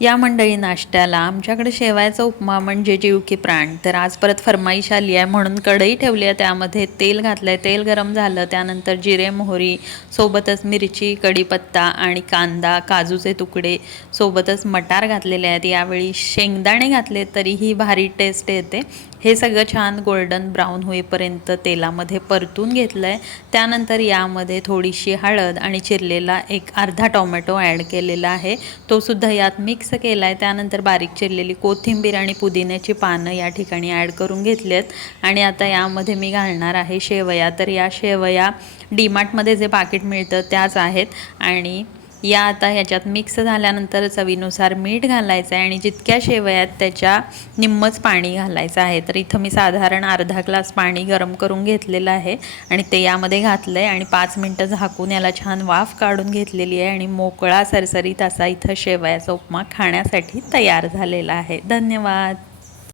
या मंडळी नाश्त्याला आमच्याकडे शेवयाचा उपमा म्हणजे जीव की प्राण. तर आज परत फरमाईश आली आहे म्हणून कढई ठेवली आहे, त्यामध्ये तेल घातलं आहे. तेल गरम झालं त्यानंतर जिरे मोहरी सोबतच मिरची कढीपत्ता आणि कांदा काजूचे तुकडे सोबतच मटार घातलेले आहेत. यावेळी शेंगदाणे घातले तरीही भारी टेस्ट येते. हे सगळं छान गोल्डन ब्राऊन होईपर्यंत तेलामध्ये परतून घेतलं आहे. त्यानंतर यामध्ये थोडीशी हळद आणि चिरलेला एक अर्धा टोमॅटो ॲड केलेला आहे, तो सुद्धा यात मिक्स केला आहे. त्यानंतर बारीक चिरलेली कोथिंबीर आणि पुदिन्याची पानं या ठिकाणी ॲड करून घेतली आहेत. आणि आता यामध्ये मी घालणार आहे शेवया. तर या शेवया डीमार्टमध्ये जे पाकिट मिळतं त्याच आहेत. आणि या आता ह्याच्यात मिक्स झाल्यानंतर चवीनुसार मीठ घालायचं आहे आणि जितक्या शेवया आहेत त्याच्या निम्मच पाणी घालायचं आहे. तर इथं मी साधारण अर्धा ग्लास पाणी गरम करून घेतलेलं आहे आणि ते यामध्ये घातलं आहे आणि 5 मिनटं झाकून याला छान वाफ काढून घेतलेली आहे आणि मोकळा सरसरीत असा इथं शेवयाचा उपमा खाण्यासाठी तयार झालेला आहे. धन्यवाद.